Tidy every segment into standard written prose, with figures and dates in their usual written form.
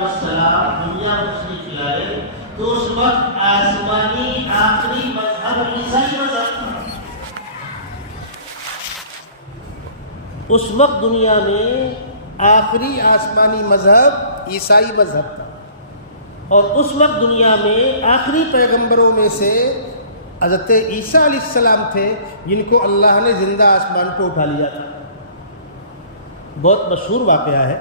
والسلام دنیا میں تشریف لائے تو اس وقت آسمانی آخری مذہب عیسائی مذہب تھا. اس وقت دنیا میں آخری آسمانی مذہب عیسائی مذہب تھا، اور اس وقت دنیا میں آخری پیغمبروں میں سے حضرت عیسیٰ علیہ السلام تھے جن کو اللہ نے زندہ آسمان پہ اٹھا لیا تھا. بہت مشہور واقعہ ہے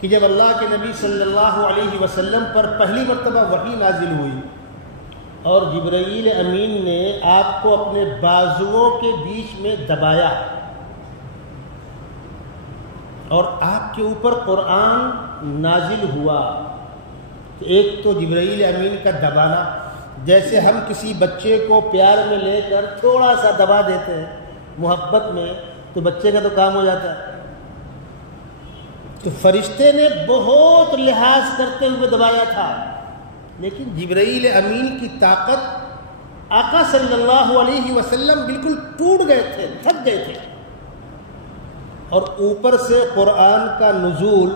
کہ جب اللہ کے نبی صلی اللہ علیہ وسلم پر پہلی مرتبہ وحی نازل ہوئی اور جبرائیل امین نے آپ کو اپنے بازوؤں کے بیچ میں دبایا اور آپ کے اوپر قرآن نازل ہوا، تو ایک تو جبرائیل امین کا دبانا، جیسے ہم کسی بچے کو پیار میں لے کر تھوڑا سا دبا دیتے ہیں محبت میں تو بچے کا تو کام ہو جاتا ہے، تو فرشتے نے بہت لحاظ کرتے ہوئے دبایا تھا، لیکن جبرائیل امین کی طاقت آقا صلی اللہ علیہ وسلم بالکل ٹوٹ گئے تھے، تھک گئے تھے. اور اوپر سے قرآن کا نزول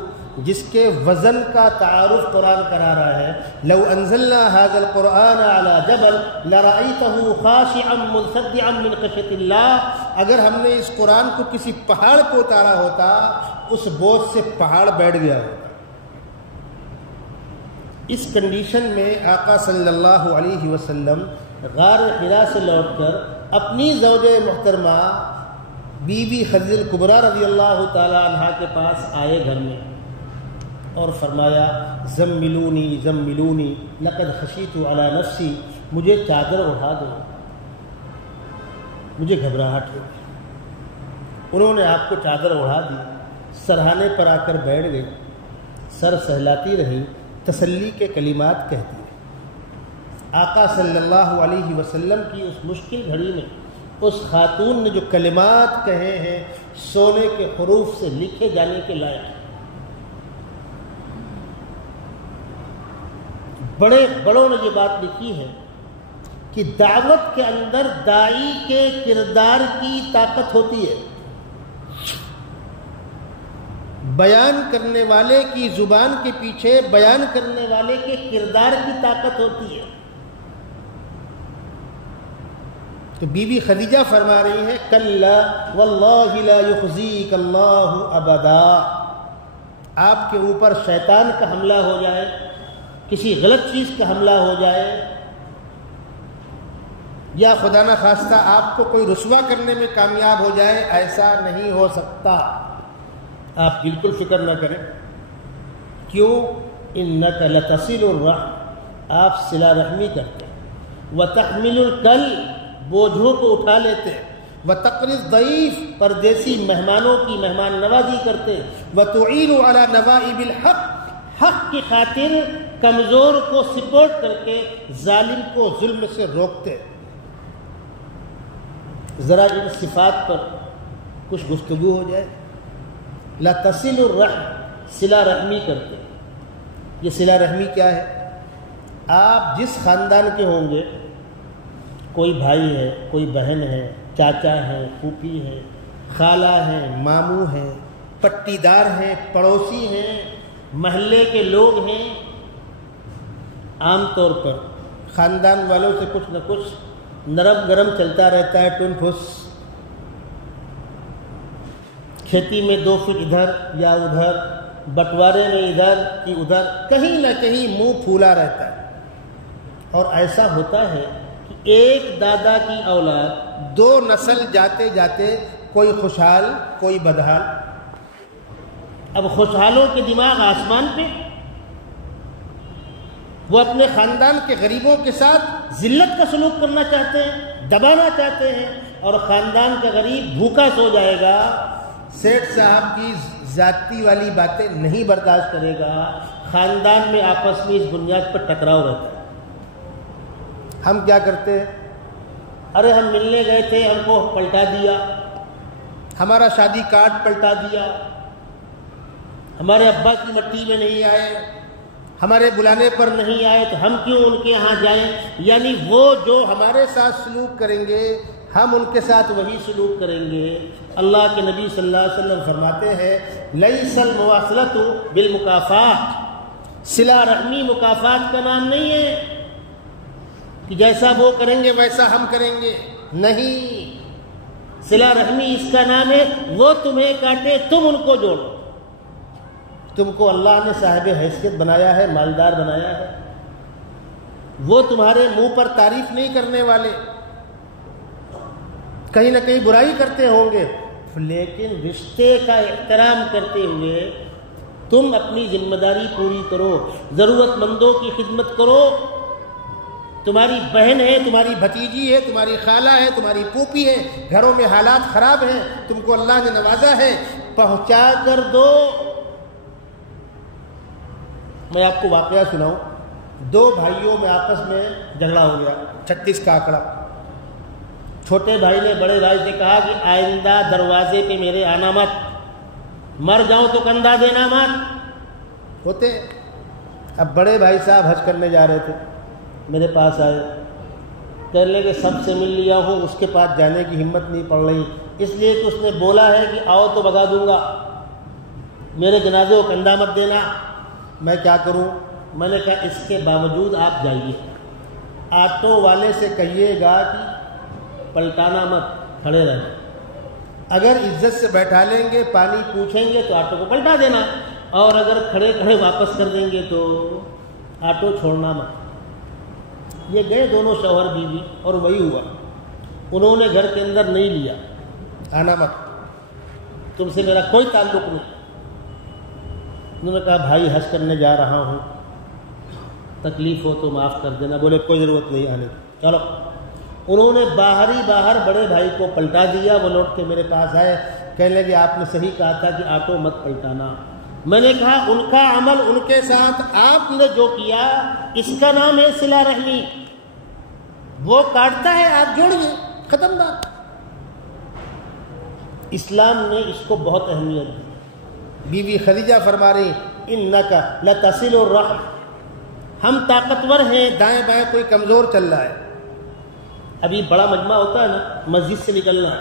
جس کے وزن کا تعارف قرآن کرا رہا ہے، لو انزلنا هذا القرآن على جبل لرأيته خاشعا منصدعا من خشية الله، اگر ہم نے اس قرآن کو کسی پہاڑ پہ اتارا ہوتا اس بوجھ سے پہاڑ بیٹھ گیا ہوتا. اس کنڈیشن میں آقا صلی اللہ علیہ وسلم غار حرا سے لوٹ کر اپنی زوج محترمہ بی بی خدیجہ کبریٰ رضی اللہ تعالی عنہا کے پاس آئے گھر میں اور فرمایا زملونی زملونی لقد خشیت علی نفسی، مجھے چادر اڑا دو، مجھے گھبراہٹ ہو. انہوں نے آپ کو چادر اڑا دی، سرہانے پر آ کر بیٹھ گئی، سر سہلاتی رہی، تسلی کے کلمات کہتی رہی. آقا صلی اللہ علیہ وسلم کی اس مشکل گھڑی میں اس خاتون نے جو کلمات کہے ہیں سونے کے حروف سے لکھے جانے کے لائق. بڑے بڑوں نے یہ بات لکھی ہے کہ دعوت کے اندر داعی کے کردار کی طاقت ہوتی ہے، بیان کرنے والے کی زبان کے پیچھے بیان کرنے والے کے کردار کی طاقت ہوتی ہے. تو بی بی خدیجہ فرما رہی ہیں کلا واللہ لا یخزیک اللہ ابدا، آپ کے اوپر شیطان کا حملہ ہو جائے، کسی غلط چیز کا حملہ ہو جائے، یا خدا نہ خواستہ آپ کو کوئی رسوا کرنے میں کامیاب ہو جائے، ایسا نہیں ہو سکتا. آپ بالکل فکر نہ کریں. کیوں؟ انک لتصل الرحم، آپ صلہ رحمی کرتے، وتحمل الکل، بوجھوں کو اٹھا لیتے، وتقری الضیف، پردیسی مہمانوں کی مہمان نوازی کرتے، وتعین علی نوائب الحق، حق کی خاطر کمزور کو سپورٹ کر کے ظالم کو ظلم سے روکتے. ذرا ان صفات پر کچھ گفتگو ہو جائے. لتصل الرحم، صلہ رحمی کرتے. یہ صلہ رحمی کیا ہے؟ آپ جس خاندان کے ہوں گے، کوئی بھائی ہے، کوئی بہن ہے، چاچا ہے، پھوپھی ہے، خالہ ہیں، ماموں ہیں، پٹی دار ہیں، پڑوسی ہیں، محلے کے لوگ ہیں، عام طور پر خاندان والوں سے کچھ نہ کچھ نرم گرم چلتا رہتا ہے، ٹن پھس، کھیتی میں 2 فٹ ادھر یا ادھر، بٹوارے میں ادھر کی ادھر، کہیں نہ کہیں منہ پھولا رہتا ہے. اور ایسا ہوتا ہے کہ ایک دادا کی اولاد 2 نسل جاتے جاتے کوئی خوشحال کوئی بدحال. اب خوشحالوں کے دماغ آسمان پہ، وہ اپنے خاندان کے غریبوں کے ساتھ ذلت کا سلوک کرنا چاہتے ہیں، دبانا چاہتے ہیں، اور خاندان کا غریب بھوکا سو جائے گا، سیٹھ صاحب کی ذاتی والی باتیں نہیں برداشت کرے گا. خاندان میں آپس میں اس بنیاد پر ٹکراؤ رہتا ہے. ہم کیا کرتے ہیں؟ ارے ہم ملنے گئے تھے، ہم کو پلٹا دیا، ہمارا شادی کارڈ پلٹا دیا، ہمارے ابا کی مٹی میں نہیں آئے، ہمارے بلانے پر نہیں آئے، تو ہم کیوں ان کے یہاں جائیں؟ یعنی وہ جو ہمارے ساتھ سلوک کریں گے ہم ان کے ساتھ وہی سلوک کریں گے. اللہ کے نبی صلی اللہ علیہ وسلم فرماتے ہیں لیس المواصلۃ بالمکافات، صلہ رحمی مکافات کا نام نہیں ہے کہ جیسا وہ کریں گے ویسا ہم کریں گے، نہیں، صلہ رحمی اس کا نام ہے وہ تمہیں کاٹے تم ان کو جوڑو۔ تم کو اللہ نے صاحب حیثیت بنایا ہے، مالدار بنایا ہے، وہ تمہارے منہ پر تعریف نہیں کرنے والے، کہیں نہ کہیں برائی کرتے ہوں گے، لیکن رشتے کا احترام کرتے ہوئے تم اپنی ذمہ داری پوری کرو، ضرورت مندوں کی خدمت کرو۔ تمہاری بہن ہے، تمہاری بھتیجی ہے، تمہاری خالہ ہے، تمہاری پھوپھی ہے، گھروں میں حالات خراب ہیں، تم کو اللہ نے نوازا ہے، پہنچا کر دو۔ میں آپ کو واقعہ سناؤں، دو بھائیوں میں آپس میں جھگڑا ہو گیا، 36 کا آنکڑا۔ چھوٹے بھائی نے بڑے بھائی سے کہا کہ آئندہ دروازے پہ میرے آنا مت، مر جاؤں تو کندھا دینا مت ہوتے۔ اب بڑے بھائی صاحب حج کرنے جا رہے تھے، میرے پاس آئے، کہنے لگے سب سے مل لیا ہوں، اس کے پاس جانے کی ہمت نہیں پڑ رہی، اس لیے کہ اس نے بولا ہے کہ آؤ تو بگا دوں گا، میرے جنازے کو کندھا مت دینا، میں کیا کروں؟ میں نے کہا اس کے باوجود آپ جائیے، آٹو والے سے کہیے گا کہ پلٹانا مت، کھڑے رہنا، اگر عزت سے بیٹھا لیں گے، پانی پوچھیں گے تو آٹو کو پلٹا دینا، اور اگر کھڑے کھڑے واپس کر دیں گے تو آٹو چھوڑنا مت۔ یہ گئے دونوں شوہر بیوی، اور وہی ہوا، انہوں نے گھر کے اندر نہیں لیا، آنا مت، تم سے میرا کوئی تعلق نہیں۔ انہوں نے کہا بھائی حج کرنے جا رہا ہوں، تکلیف ہو تو معاف کر دینا۔ بولے کوئی ضرورت نہیں آنے کی، چلو۔ انہوں نے باہر بڑے بھائی کو پلٹا دیا، وہ لوٹ کے میرے پاس آئے، کہنے لگے آپ نے صحیح کہا تھا کہ آٹو مت پلٹانا۔ میں نے کہا ان کا عمل ان کے ساتھ، آپ نے جو کیا اس کا نام ہے صلہ رحمی، وہ کاٹتا ہے آپ جوڑیے، ختم بات۔ اسلام نے اس کو بہت اہمیت دی۔ بیوی خدیجہ فرما رہی انک لتصل الرحم، ہم طاقتور ہیں، دائیں بائیں کوئی کمزور چل رہا ہے، ابھی بڑا مجمع ہوتا ہے نا، مسجد سے نکلنا ہے،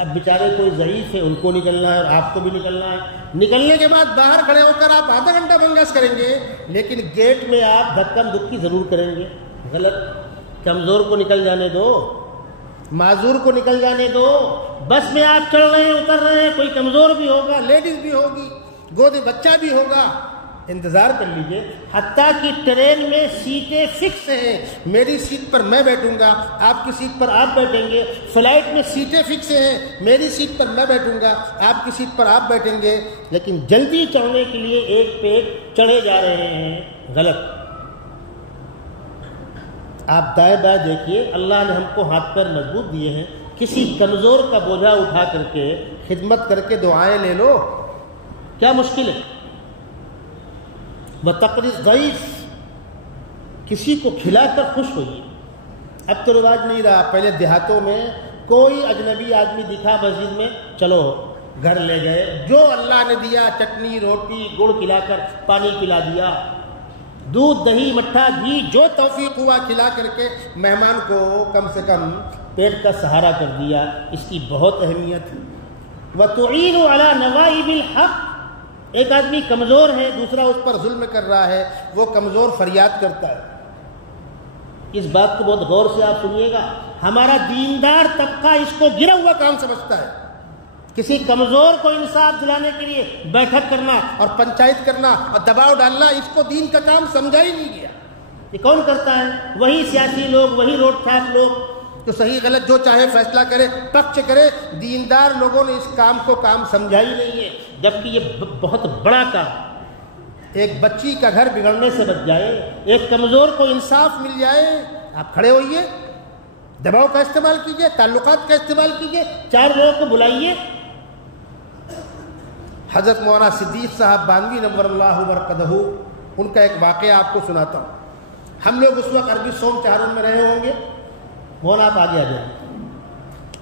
اب بیچارے کوئی ضعیف ہے، ان کو نکلنا ہے اور آپ کو بھی نکلنا ہے، نکلنے کے بعد باہر کھڑے ہو کر آپ آدھا گھنٹہ بنگس کریں گے، لیکن گیٹ میں آپ دھکم دھکی ضرور کریں گے، غلط۔ کمزور کو نکل جانے دو، معذور کو نکل جانے دو، بس میں آپ چڑھ رہے ہیں اتر رہے ہیں، کوئی کمزور بھی ہوگا، لیڈیز بھی ہوگی، گودے بچہ بھی ہوگا، انتظار کر لیجئے۔ حتیٰ کہ ٹرین میں سیٹیں فکس ہیں، میری سیٹ پر میں بیٹھوں گا، آپ کی سیٹ پر آپ بیٹھیں گے، فلائٹ میں سیٹیں فکس ہیں، میری سیٹ پر میں بیٹھوں گا، آپ کی سیٹ پر آپ بیٹھیں گے، لیکن جلدی چڑھنے کے لیے ایک پہ ایک چڑھے جا رہے ہیں، غلط۔ آپ دائیں بائیں دیکھیے، اللہ نے ہم کو ہاتھ پیر مضبوط دیے ہیں، کسی کمزور کا بوجھا اٹھا کر کے خدمت کر کے دعائیں لے لو، کیا مشکل ہے؟ وَتَقْرِضْ ضَعِيف، کسی کو کھلا کر خوش ہوئیے۔ اب تو رواج نہیں رہا، پہلے دیہاتوں میں کوئی اجنبی آدمی دکھا مسجد میں، چلو گھر لے گئے، جو اللہ نے دیا چٹنی روٹی گڑ کھلا کر پانی پلا دیا، دودھ دہی مٹھا گھی جو توفیق ہوا کھلا کر کے مہمان کو کم سے کم پیٹ کا سہارا کر دیا، اس کی بہت اہمیت ہے۔ وَتُعِينُ عَلَى نَوَائِبِ الْحَقِّ، ایک آدمی کمزور ہے، دوسرا اس پر ظلم کر رہا ہے، وہ کمزور فریاد کرتا ہے۔ اس بات کو بہت غور سے آپ سنیے گا، ہمارا دیندار طبقہ اس کو گرا ہوا کام سمجھتا ہے، کسی کمزور کو انصاف دلانے کے لیے بیٹھک کرنا اور پنچایت کرنا اور دباؤ ڈالنا، اس کو دین کا کام سمجھا ہی نہیں گیا۔ یہ کون کرتا ہے؟ وہی سیاسی لوگ، وہی روڈ چھاپ لوگ، تو صحیح غلط جو چاہے فیصلہ کرے، پکش کرے۔ دیندار لوگوں نے اس کام کو کام سمجھا ہی نہیں ہے، جبکہ یہ بہت بڑا کام، ایک بچی کا گھر بگڑنے سے بچ جائے، ایک کمزور کو انصاف مل جائے۔ آپ کھڑے ہوئیے، دباؤ کا استعمال کیجئے، تعلقات کا استعمال کیجئے، 4 لوگوں کو بلائیے۔ حضرت مولانا صدیق صاحب بانوی نور اللہ برکتہ، ان کا ایک واقعہ آپ کو سناتا ہوں۔ ہم لوگ اس وقت عربی سوم چہارم میں رہے ہوں گے، مولانا آپ آگے آ جائیں۔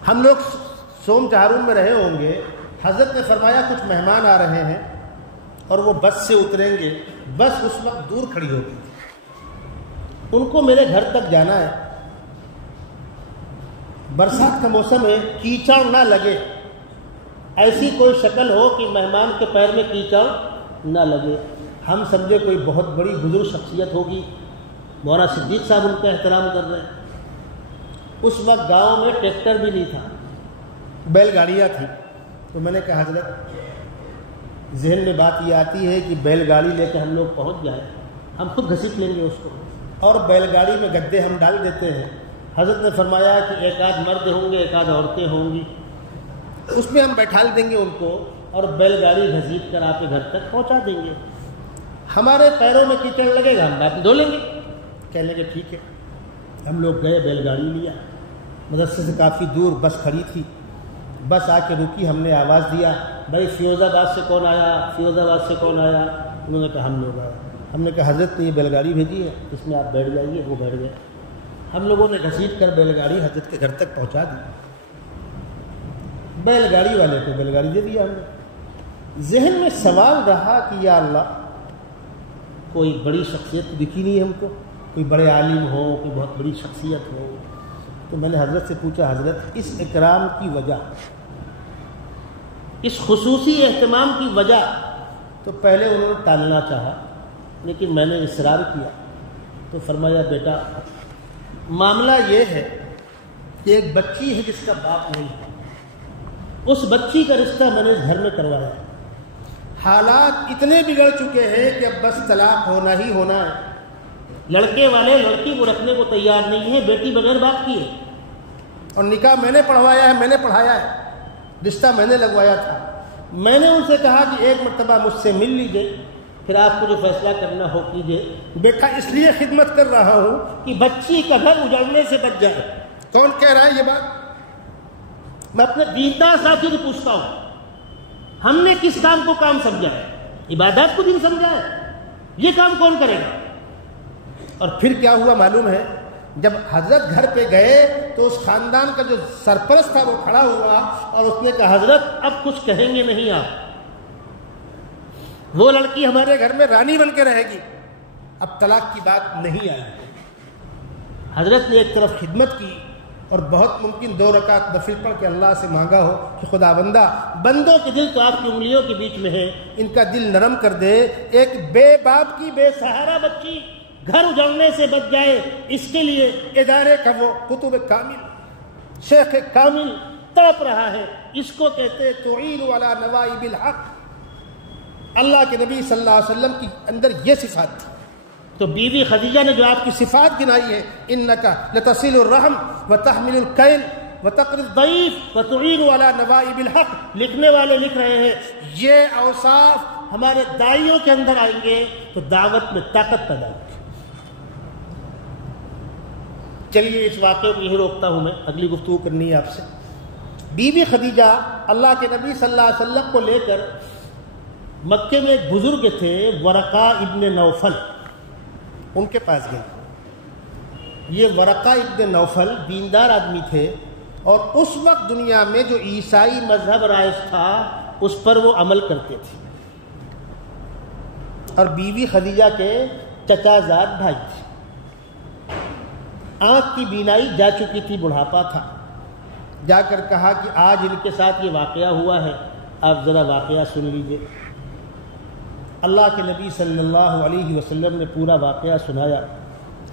ہم لوگ سوم چہارم میں رہے ہوں گے، حضرت نے فرمایا کچھ مہمان آ رہے ہیں اور وہ بس سے اتریں گے، بس اس وقت دور کھڑی ہوگی، ان کو میرے گھر تک جانا ہے، برسات کا موسم ہے، کیچڑ نہ لگے، ایسی کوئی شکل ہو کہ مہمان کے پیر میں کیچڑ نہ لگے۔ ہم سمجھے کوئی بہت بڑی بزرگ شخصیت ہوگی، مولانا صدیق صاحب ان کا احترام کر رہے ہیں۔ اس وقت گاؤں میں ٹریکٹر بھی نہیں تھا، بیل گاڑیاں تھیں۔ تو میں نے کہا حضرت ذہن میں بات یہ آتی ہے کہ بیل گاڑی لے کے ہم لوگ پہنچ جائیں، ہم خود گھسیٹ لیں گے اس کو، اور بیل گاڑی میں گدے ہم ڈال دیتے ہیں۔ حضرت نے فرمایا کہ ایک آدھ مرد ہوں گے، ایک آدھ عورتیں ہوں گی، اس میں ہم بیٹھال دیں گے ان کو، اور بیل گاڑی گھسیٹ کر آپ کے گھر تک پہنچا دیں گے۔ ہمارے پیروں میں کیچڑ لگے گا، ہم بات دھو لیں گے۔ کہنے لگے ٹھیک ہے۔ ہم لوگ گئے، بیل گاڑی لیا، مدرسے سے کافی دور بس کھڑی تھی، بس آ کے رکی، ہم نے آواز دیا بھائی فیروز آباد سے کون آیا، فیروز آباد سے کون آیا؟ انہوں نے کہا ہم لوگ آئے۔ ہم نے کہا حضرت نے یہ بیل گاڑی بھیجی ہے، اس میں آپ بیٹھ جائیے۔ وہ بیٹھ گئے۔ ہم لوگوں نے گھسیٹ کر بیل گاڑی حضرت کے گھر تک پہنچا دی۔ بیل گاڑی والے کو بیل گاڑی دے دیا ہم نے۔ ذہن میں سوال رہا کہ یا اللہ، کوئی بڑی شخصیت دکھی نہیں ہم کو، کوئی بڑے عالم ہو، کوئی بہت بڑی شخصیت ہو۔ تو میں نے حضرت سے پوچھا حضرت اس اکرام کی وجہ، اس خصوصی اہتمام کی وجہ؟ تو پہلے انہوں نے ٹالنا چاہا، لیکن میں نے اصرار کیا۔ تو فرمایا بیٹا معاملہ یہ ہے کہ ایک بچی ہے جس کا باپ نہیں ہے، اس بچی کا رشتہ میں نے اس گھر میں کروایا ہے۔ حالات اتنے بگڑ چکے ہیں کہ اب بس طلاق ہونا ہی ہونا ہے۔ لڑکے والے لڑکی کو رکھنے کو تیار نہیں ہے، بیٹی بغیر باپ کی ہے، اور نکاح میں نے پڑھوایا ہے، میں نے پڑھایا ہے، رشتہ میں نے لگوایا تھا۔ میں نے ان سے کہا کہ ایک مرتبہ مجھ سے مل لیجئے، پھر آپ کو جو فیصلہ کرنا ہو کیجئے۔ بیٹا اس لیے خدمت کر رہا ہوں کہ بچی کا گھر اجڑنے سے بچ جائے۔ کون کہہ رہا ہے یہ بات؟ میں اپنے دیندار ساتھی سے پوچھتا ہوں، ہم نے کس کام کو کام سمجھا ہے؟ عبادات کو دین سمجھا ہے؟ یہ کام کون کرے گا؟ اور پھر کیا ہوا معلوم ہے؟ جب حضرت گھر پہ گئے تو اس خاندان کا جو سرپرست تھا وہ کھڑا ہوا اور اس نے کہا حضرت اب کچھ کہیں گے نہیں آپ، وہ لڑکی ہمارے گھر میں رانی بن کے رہے گی، اب طلاق کی بات نہیں آئی۔ حضرت نے ایک طرف خدمت کی اور بہت ممکن 2 رکعت نفل پڑھ کے اللہ سے مانگا ہو کہ خدا بندوں کے دل تو آپ کی انگلیوں کے بیچ میں ہے، ان کا دل نرم کر دے۔ ایک بے باپ کی بے سہارا بچی گھر اجڑنے سے بچ جائے، اس کے لیے ادارے کا وہ کتب کامل، شیخ کامل تڑپ رہا ہے۔ اس کو کہتے تعین علی نوائب الحق۔ اللہ کے نبی صلی اللہ علیہ وسلم کی اندر یہ صفات تھی۔ تو بیوی خدیجہ نے جو آپ کی صفات گنائی ہے، انک لتصل الرحم وتحمل الکیل وتقری الضعیف وتعین علی نوائب الحق، لکھنے والے لکھ رہے ہیں یہ اوصاف ہمارے داعیوں کے اندر آئیں گے تو دعوت میں طاقت پیدا ہوگی۔ چلیے اس واقعے کو یہیں روکتا ہوں، میں اگلی گفتگو کرنی ہے آپ سے۔ بی بی خدیجہ اللہ کے نبی صلی اللہ علیہ وسلم کو لے کر مکے میں ایک بزرگ تھے ورقہ ابن نوفل، ان کے پاس گئے۔ یہ ورقہ ابن نوفل دیندار آدمی تھے، اور اس وقت دنیا میں جو عیسائی مذہب رائج تھا اس پر وہ عمل کرتے تھے، اور بیوی خدیجہ کے چچا زاد بھائی تھے۔ آنکھ کی بینائی جا چکی تھی، بڑھاپا تھا۔ جا کر کہا کہ آج ان کے ساتھ یہ واقعہ ہوا ہے، آپ ذرا واقعہ سن لیجئے۔ اللہ کے نبی صلی اللہ علیہ وسلم نے پورا واقعہ سنایا،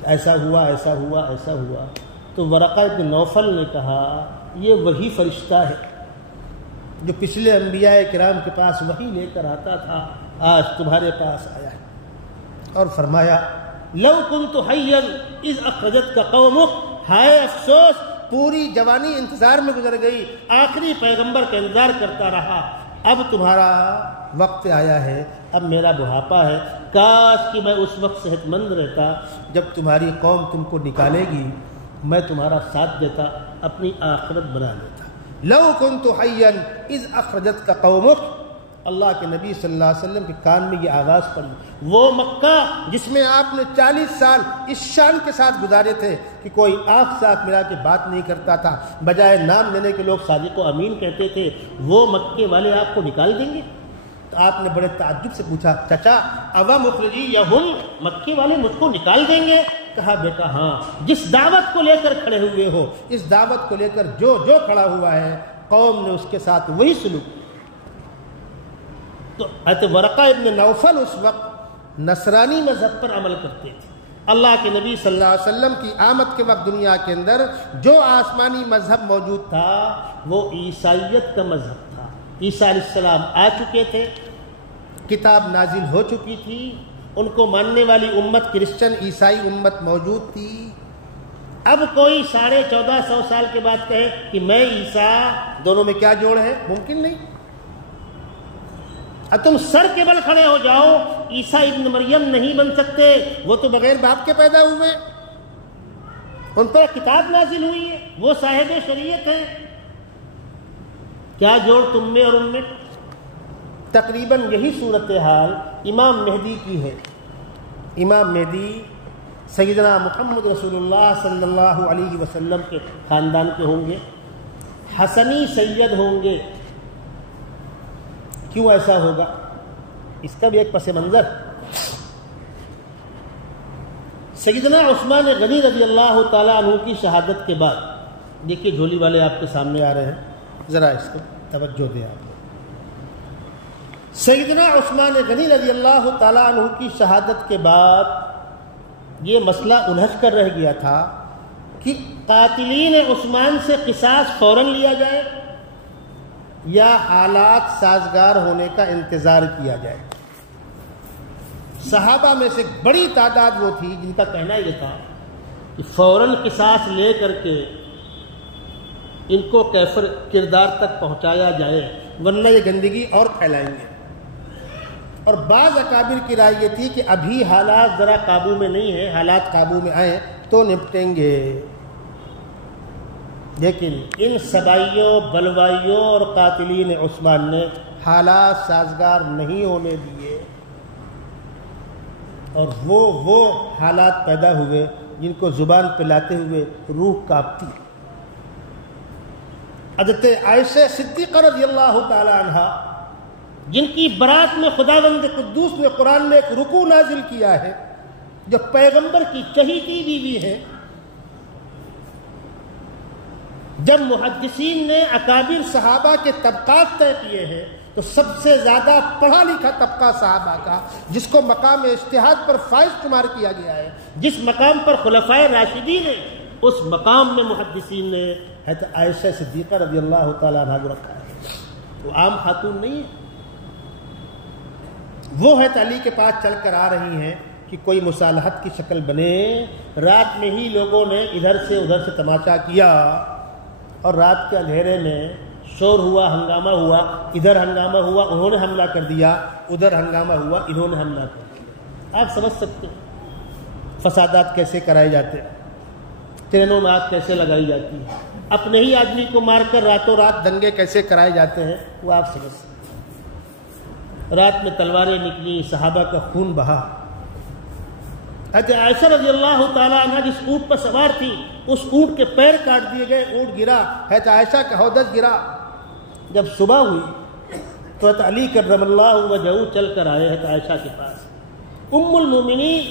ایسا ہوا ایسا ہوا ایسا ہوا۔ تو ورقہ بن نوفل نے کہا یہ وہی فرشتہ ہے جو پچھلے انبیاء کرام کے پاس وحی لے کر آتا تھا، آج تمہارے پاس آیا ہے۔ اور فرمایا لو کنت حیا اذ اخرجتک قومک، ہائے افسوس پوری جوانی انتظار میں گزر گئی، آخری پیغمبر کا انتظار کرتا رہا، اب تمہارا وقت آیا ہے، اب میرا بڑھاپا ہے، کاش کہ میں اس وقت صحت مند رہتا جب تمہاری قوم تم کو نکالے گی، میں تمہارا ساتھ دیتا، اپنی آخرت بنا لیتا۔ لو کنت حیا اذ اخرجتک قومک، اللہ کے نبی صلی اللہ علیہ وسلم کے کان میں یہ آواز پڑی۔ وہ مکہ جس میں آپ نے 40 سال اس شان کے ساتھ گزارے تھے کہ کوئی آنکھ ساتھ ملا کے بات نہیں کرتا تھا، بجائے نام لینے کے لوگ صادق و امین کہتے تھے، وہ مکے والے آپ کو نکال دیں گے؟ تو آپ نے بڑے تعجب سے پوچھا چچا اوا مخرجی یا ہم، مکے والے مجھ کو نکال دیں گے؟ کہا بیٹا ہاں، جس دعوت کو لے کر کھڑے ہوئے ہو، اس دعوت کو لے کر جو کھڑا ہوا ہے، قوم نے اس کے ساتھ وہی سلوک۔ تو حضرت ورقہ ابن نوفل اس وقت نصرانی مذہب پر عمل کرتے تھے. اللہ کے نبی صلی اللہ علیہ وسلم کی آمد کے وقت دنیا کے اندر جو آسمانی مذہب موجود تھا وہ عیسائیت کا مذہب تھا. عیسیٰ علیہ السلام آ چکے تھے، کتاب نازل ہو چکی تھی، ان کو ماننے والی امت کرسچن عیسائی امت موجود تھی. اب کوئی 1450 سال کے بعد کہے کہ میں عیسیٰ، دونوں میں کیا جوڑ ہے؟ ممکن نہیں. اب تم سر کے بل کھڑے ہو جاؤ عیسیٰ ابن مریم نہیں بن سکتے، وہ تو بغیر باپ کے پیدا ہوئے، ان پر کتاب نازل ہوئی ہے، وہ صاحب شریعت ہیں. کیا جوڑ تم میں اور ان میں؟ تقریباً یہی صورتحال امام مہدی کی ہے. امام مہدی سیدنا محمد رسول اللہ صلی اللہ علیہ وسلم کے خاندان کے ہوں گے، حسنی سید ہوں گے. کیوں ایسا ہوگا؟ اس کا بھی ایک پس منظر. سیدنا عثمان غنی رضی اللہ تعالیٰ عنہ کی شہادت کے بعد، دیکھیے جھولی والے آپ کے سامنے آ رہے ہیں، ذرا اس کو توجہ دیں آپ. سیدنا عثمان غنی رضی اللہ تعالیٰ عنہ کی شہادت کے بعد یہ مسئلہ الجھ کر رہ گیا تھا کہ قاتلین عثمان سے قصاص فوراً لیا جائے یا حالات سازگار ہونے کا انتظار کیا جائے. صحابہ میں سے بڑی تعداد وہ تھی جن کا کہنا یہ تھا کہ فوراً قصاص لے کر کے ان کو کیفر کردار تک پہنچایا جائے ورنہ یہ گندگی اور پھیلائیں گے. اور بعض اکابر کی رائے یہ تھی کہ ابھی حالات ذرا قابو میں نہیں ہیں، حالات قابو میں آئیں تو نپٹیں گے. لیکن ان سبائیوں، بلوائیوں اور قاتلین عثمان نے حالات سازگار نہیں ہونے دیے، اور وہ حالات پیدا ہوئے جن کو زبان پہ لاتے ہوئے روح کانپتی. حضرت عائشہ صدیقہ رضی اللہ تعالی عنہا، جن کی برات میں خداوند قدوس نے قرآن میں ایک رکوع نازل کیا ہے، جو پیغمبر کی چہیتی بیوی ہے، جب محدثین نے اکابر صحابہ کے طبقات طے کیے ہیں تو سب سے زیادہ پڑھا لکھا طبقہ صحابہ کا، جس کو مقام اجتہاد پر فائز شمار کیا گیا ہے، جس مقام پر خلفائے راشدین ہیں، اس مقام میں محدثین نے حضرت عائشہ صدیقہ رضی اللہ تعالیٰ عنہ کو رکھا ہے. وہ عام خاتون نہیں ہے، وہ حضرت علی کے پاس چل کر آ رہی ہیں کہ کوئی مصالحت کی شکل بنے. رات میں ہی لوگوں نے ادھر سے ادھر سے تماشا کیا اور رات کے اندھیرے میں شور ہوا، ہنگامہ ہوا، ادھر ہنگامہ ہوا انہوں نے حملہ کر دیا، ادھر ہنگامہ ہوا انہوں نے حملہ کر دیا. آپ سمجھ سکتے ہیں فسادات کیسے کرائے جاتے ہیں، ٹرینوں میں آگ کیسے لگائی جاتی ہے، اپنے ہی آدمی کو مار کر راتوں رات دنگے کیسے کرائے جاتے ہیں، وہ آپ سمجھ سکتے ہیں. رات میں تلواریں نکلی، صحابہ کا خون بہا. حضرت عائشہ رضی اللہ تعالیٰ عنہ جس اونٹ پر سوار تھی، اس اونٹ کے پیر کاٹ دیے گئے، اونٹ گرا، حضرت عائشہ کا ہودج گرا. جب صبح ہوئی تو حضرت علی کرم اللہ وجہہ چل کر آئے حضرت عائشہ کے پاس. ام المومنین،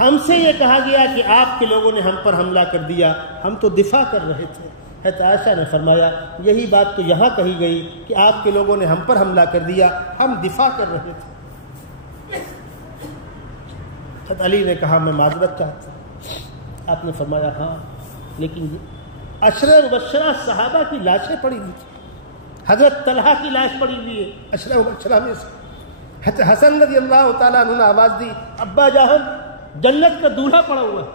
ہم سے یہ کہا گیا کہ آپ کے لوگوں نے ہم پر حملہ کر دیا، ہم تو دفاع کر رہے تھے. حضرت عائشہ نے فرمایا یہی بات تو یہاں کہی گئی کہ آپ کے لوگوں نے ہم پر حملہ کر دیا، ہم دفاع کر رہے تھے. حضرت علی نے کہا میں معذرت چاہتا ہوں. آپ نے فرمایا ہاں، لیکن عشرہ مبشرہ صحابہ کی لاشیں پڑی ہوئی تھی. حضرت طلحہ کی لاش پڑی ہوئی ہے عشرہ مبشرہ میں سے. حضرت حسن رضی اللہ تعالیٰ عنہ نے آواز دی ابا جان جنت کا دولہا پڑا ہوا ہے.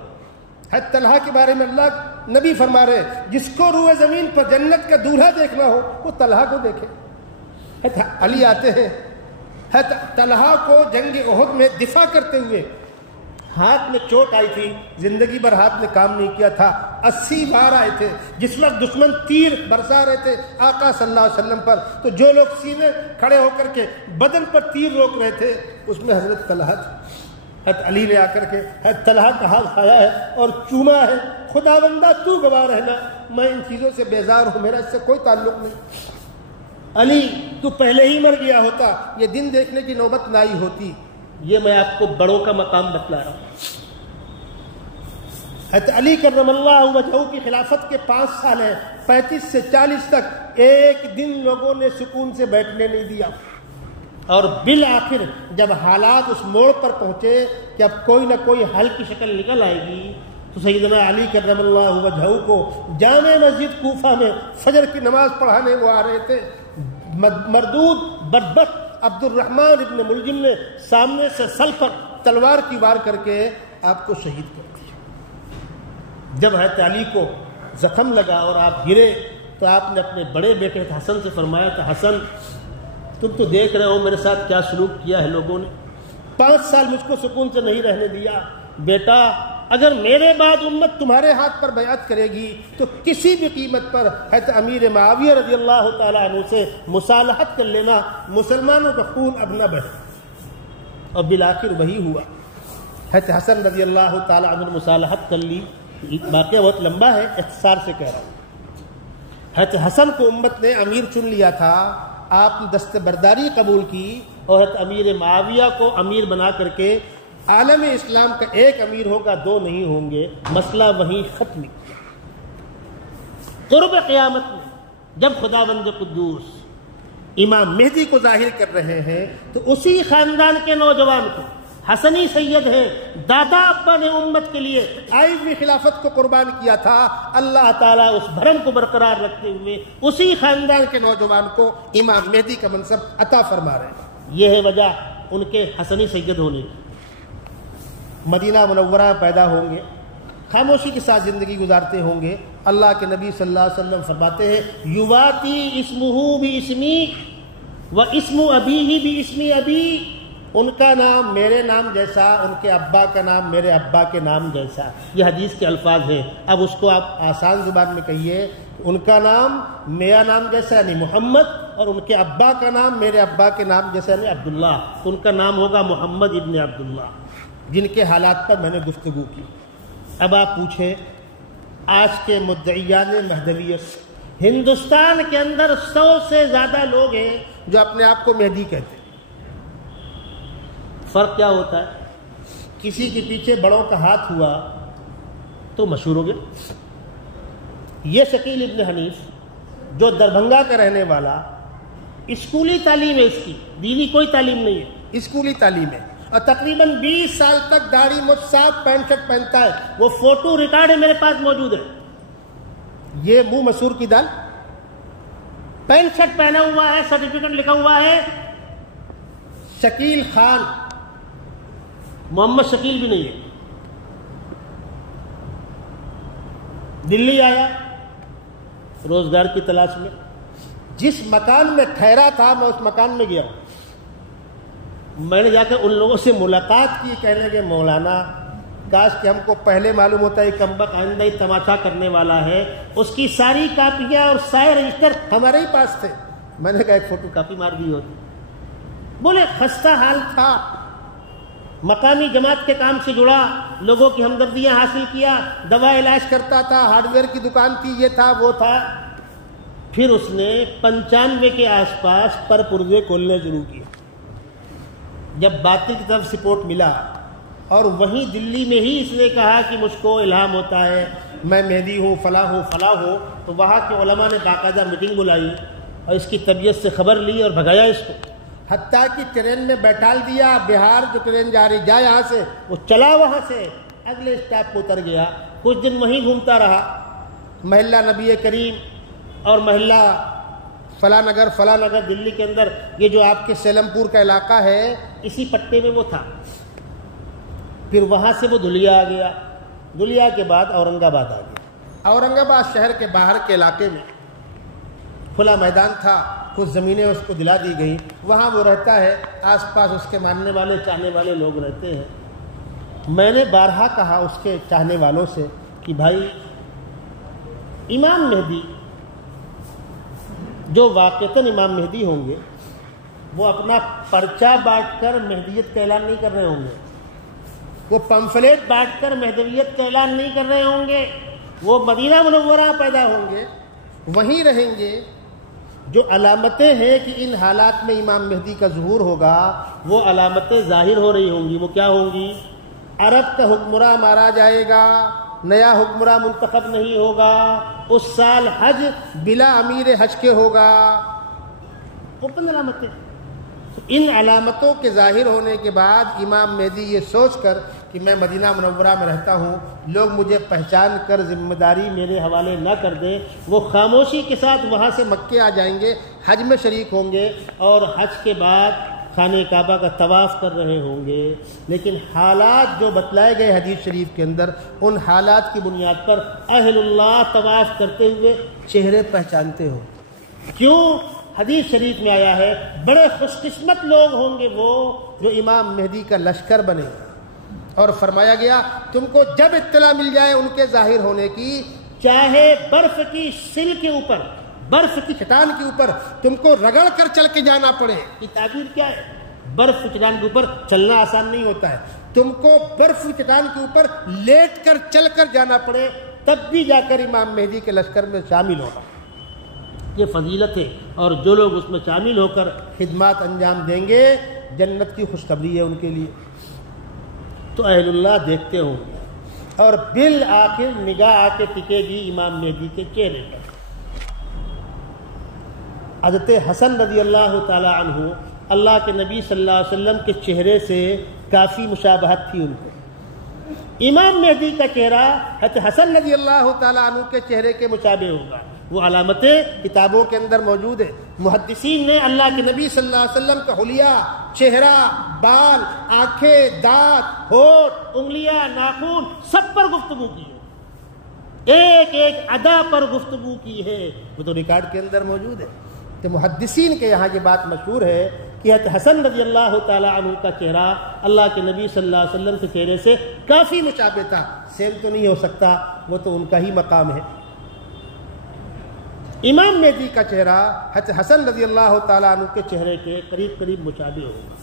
حضرت طلحہ کے بارے میں اللہ نبی فرما رہے جس کو روئے زمین پر جنت کا دولہا دیکھنا ہو وہ طلحہ کو دیکھے. حضرت علی آتے ہیں، حضرت طلحہ کو جنگ احد میں دفاع کرتے ہوئے ہاتھ میں چوٹ آئی تھی، زندگی بھر ہاتھ نے کام نہیں کیا تھا، 80 بار آئے تھے. جس وقت دشمن تیر برسا رہے تھے آقا صلی اللہ علیہ وسلم پر، تو جو لوگ سینے کھڑے ہو کر کے بدن پر تیر روک رہے تھے اس میں حضرت طلحہ تھے. حضرت علی نے آ کر کے حضرت طلحہ کا ہاتھ کھایا ہے اور چوما ہے. خداوندہ تو گواہ رہنا میں ان چیزوں سے بیزار ہوں، میرا اس سے کوئی تعلق نہیں. علی تو پہلے ہی مر گیا ہوتا، یہ دن دیکھنے کی نوبت نہ آئی ہوتی. یہ میں آپ کو بڑوں کا مقام بتلا رہا ہوں. حضرت علی کرم اللہ وجہہ کی خلافت کے 5 سال ہیں، 35 سے 40 تک ایک دن لوگوں نے سکون سے بیٹھنے نہیں دیا. اور بالآخر جب حالات اس موڑ پر پہنچے کہ اب کوئی نہ کوئی حل کی شکل نکل آئے گی، تو سیدنا علی کرم اللہ وجہہ کو جامع مسجد کوفہ میں فجر کی نماز پڑھانے وہ آ رہے تھے، مردود بدبخت عبد الرحمن ابن ملجم نے سامنے سے سل پر تلوار کی وار کر کے آپ کو شہید کر دیا۔ جب حضرت علی کو زخم لگا اور آپ گرے تو آپ نے اپنے بڑے بیٹے حسن سے فرمایا تھا، حسن تم تو دیکھ رہے ہو میرے ساتھ کیا سلوک کیا ہے لوگوں نے، 5 سال مجھ کو سکون سے نہیں رہنے دیا، بیٹا اگر میرے بعد امت تمہارے ہاتھ پر بیعت کرے گی تو کسی بھی قیمت پر حضرت امیر معاویہ رضی اللہ تعالیٰ عنہ سے مصالحت کر لینا، مسلمانوں کا خون اب نہ بہے۔ اور بالآخر وہی ہوا، حضرت حسن رضی اللہ تعالیٰ عنہ نے مصالحت کر لی۔ واقعہ بہت لمبا ہے، اختصار سے کہہ رہا ہوں۔ حضرت حسن کو امت نے امیر چن لیا تھا، آپ نے دستبرداری قبول کی اور حضرت امیر معاویہ کو امیر بنا کر کے عالم اسلام کا ایک امیر ہوگا، 2 نہیں ہوں گے، مسئلہ وہیں ختم۔ قرب قیامت میں جب خداوند قدوس امام مہدی کو ظاہر کر رہے ہیں تو اسی خاندان کے نوجوان کو، حسنی سید ہے، دادا ابا نے امت کے لیے آئی ہوئی خلافت کو قربان کیا تھا، اللہ تعالیٰ اس بھرم کو برقرار رکھتے ہوئے اسی خاندان کے نوجوان کو امام مہدی کا منصب عطا فرما رہے ہیں۔ یہ ہے وجہ ان کے حسنی سید ہونے کی۔ مدینہ منورہ پیدا ہوں گے، خاموشی کے ساتھ زندگی گزارتے ہوں گے۔ اللہ کے نبی صلی اللہ علیہ وسلم فرماتے ہیں یواتی اسمہ بھی اسمی و اسم ابیہ بھی اسمی ابی، ان کا نام میرے نام جیسا، ان کے ابا کا نام میرے ابا کے نام جیسا۔ یہ حدیث کے الفاظ ہیں۔ اب اس کو آپ آسان زبان میں کہیے، ان کا نام میرا نام جیسا یعنی محمد، اور ان کے ابا کا نام میرے ابا کے نام جیسا یعنی عبداللہ، تو ان کا نام ہوگا محمد ابن عبداللہ، جن کے حالات پر میں نے گفتگو کی۔ اب آپ پوچھیں، آج کے مدعیان مہدویت ہندوستان کے اندر 100 سے زیادہ لوگ ہیں جو اپنے آپ کو مہدی کہتے ہیں۔ فرق کیا ہوتا ہے؟ کسی کے پیچھے بڑوں کا ہاتھ ہوا تو مشہور ہو گیا۔ یہ شکیل ابن حنیف جو دربھنگا کا رہنے والا، اسکولی تعلیم ہے اس کی، دینی کوئی تعلیم نہیں ہے، اسکولی تعلیم ہے، اور تقریباً 20 سال تک داڑھی مجھ ساتھ پینٹ شرٹ پہنتا ہے، وہ فوٹو ریکارڈ ہے میرے پاس موجود ہے۔ یہ منہ مسور کی دال، پینٹ شرٹ پہنا ہوا ہے، سرٹیفکیٹ لکھا ہوا ہے شکیل خان، محمد شکیل بھی نہیں ہے۔ دلی آیا روزگار کی تلاش میں، جس مکان میں ٹھہرا تھا میں اس مکان میں گیا، میں نے جا کر ان لوگوں سے ملاقات کی، کہنے لگے مولانا کاش کہ ہم کو پہلے معلوم ہوتا ہے کمبخت آئندہ ہی تماشا کرنے والا ہے، اس کی ساری کاپیاں اور سارے رجسٹر ہمارے ہی پاس تھے۔ میں نے کہا ایک فوٹو کاپی مار دی ہوتی۔ بولے خستہ حال تھا، مقامی جماعت کے کام سے جڑا، لوگوں کی ہمدردیاں حاصل کیا، دوا علاج کرتا تھا، ہارڈ ویئر کی دکان تھی، یہ تھا وہ تھا۔ پھر اس نے 95 کے آس پاس پر پرزے کھولنے شروع کیے۔ جب باطل کی طرف سپورٹ ملا اور وہیں دلی میں ہی اس نے کہا کہ مجھ کو الہام ہوتا ہے، میں مہدی ہوں، فلاں ہوں، فلاں ہوں، تو وہاں کے علماء نے باقاعدہ میٹنگ بلائی اور اس کی طبیعت سے خبر لی اور بھگایا اس کو، حتیٰ کہ ٹرین میں بیٹھال دیا۔ بہار جو ٹرین جا رہی جائے یہاں سے، وہ چلا وہاں سے اگلے اسٹاپ کو اتر گیا، کچھ دن وہیں گھومتا رہا، محلہ نبی کریم اور محلہ فلاں نگر دلی کے اندر، یہ جو آپ کے سیلم پور کا علاقہ ہے اسی پٹے میں وہ تھا۔ پھر وہاں سے وہ دھلیا آ گیا، دھلیا کے بعد اورنگ آباد آ گیا۔ اورنگ آباد شہر کے باہر کے علاقے میں کھلا میدان تھا، کچھ زمینیں اس کو دلا دی گئی، وہاں وہ رہتا ہے، آس پاس اس کے ماننے والے چاہنے والے لوگ رہتے ہیں۔ میں نے بارہا کہا اس کے چاہنے والوں سے کہ بھائی امام مہدی جو واقعتاً امام مہدی ہوں گے، وہ اپنا پرچہ بانٹ کر مہدیت کا اعلان نہیں کر رہے ہوں گے، وہ پمفلیٹ بانٹ کر مہدویت کا اعلان نہیں کر رہے ہوں گے، وہ مدینہ منورہ پیدا ہوں گے، وہیں رہیں گے۔ جو علامتیں ہیں کہ ان حالات میں امام مہدی کا ظہور ہوگا، وہ علامتیں ظاہر ہو رہی ہوں گی۔ وہ کیا ہوں گی؟ عرب کا حکمراں مارا جائے گا، نیا حکمراں منتخب نہیں ہوگا، اس سال حج بلا امیر حج کے ہوگا، اوپن علامتیں۔ ان علامتوں کے ظاہر ہونے کے بعد امام مہدی یہ سوچ کر کہ میں مدینہ منورہ میں رہتا ہوں، لوگ مجھے پہچان کر ذمہ داری میرے حوالے نہ کر دیں، وہ خاموشی کے ساتھ وہاں سے مکے آ جائیں گے، حج میں شریک ہوں گے اور حج کے بعد خانہ کعبہ کا طواف کر رہے ہوں گے۔ لیکن حالات جو بتلائے گئے حدیث شریف کے اندر، ان حالات کی بنیاد پر اہل اللہ طواف کرتے ہوئے چہرے پہچانتے ہو۔ کیوں؟ حدیث شریف میں آیا ہے بڑے خوش قسمت لوگ ہوں گے وہ جو امام مہدی کا لشکر بنے، اور فرمایا گیا تم کو جب اطلاع مل جائے ان کے ظاہر ہونے کی، چاہے برف کی سل کے اوپر، برف کی چٹان کے اوپر تم کو رگڑ کر چل کے جانا پڑے۔ یہ تعبیر کیا ہے؟ برف کی چٹان کے اوپر چلنا آسان نہیں ہوتا ہے، تم کو برف کی چٹان کے اوپر لیٹ کر چل کر جانا پڑے، تب بھی جا کر امام مہدی کے لشکر میں شامل ہوگا۔ یہ فضیلت ہے، اور جو لوگ اس میں شامل ہو کر خدمات انجام دیں گے جنت کی خوشخبری ہے ان کے لیے۔ تو اہل اللہ دیکھتے ہوں گے، اور بالآخر نگاہ آ کے ٹکے گی امام مہدی کے چہرے پر۔ حضرت حسن رضی اللہ تعالی عنہ، اللہ کے نبی صلی اللہ علیہ وسلم کے چہرے سے کافی مشابہت تھی ان کو۔ امام مہدی کا چہرہ حضرت حسن رضی اللہ تعالی عنہ کے چہرے کے مشابہ ہوگا۔ وہ علامتیں کتابوں کے اندر موجود ہیں۔ محدثین نے اللہ کے نبی صلی اللہ علیہ وسلم کا حلیہ، چہرہ، بال، آنکھیں، دانت، ہونٹ، انگلیاں، ناخن، سب پر گفتگو کی ہے، ایک ایک ادا پر گفتگو کی ہے، وہ تو ریکارڈ کے اندر موجود ہے۔ تو محدثین کے یہاں یہ بات مشہور ہے کہ حضرت حسن رضی اللہ تعالی عنہ کا چہرہ اللہ کے نبی صلی اللہ علیہ وسلم کے چہرے سے کافی مشابہ تھا۔ سیم تو نہیں ہو سکتا، وہ تو ان کا ہی مقام ہے۔ امام مہدی کا چہرہ حضرت حسن رضی اللہ تعالیٰ عنہ کے چہرے کے قریب قریب مشابہ ہوگا۔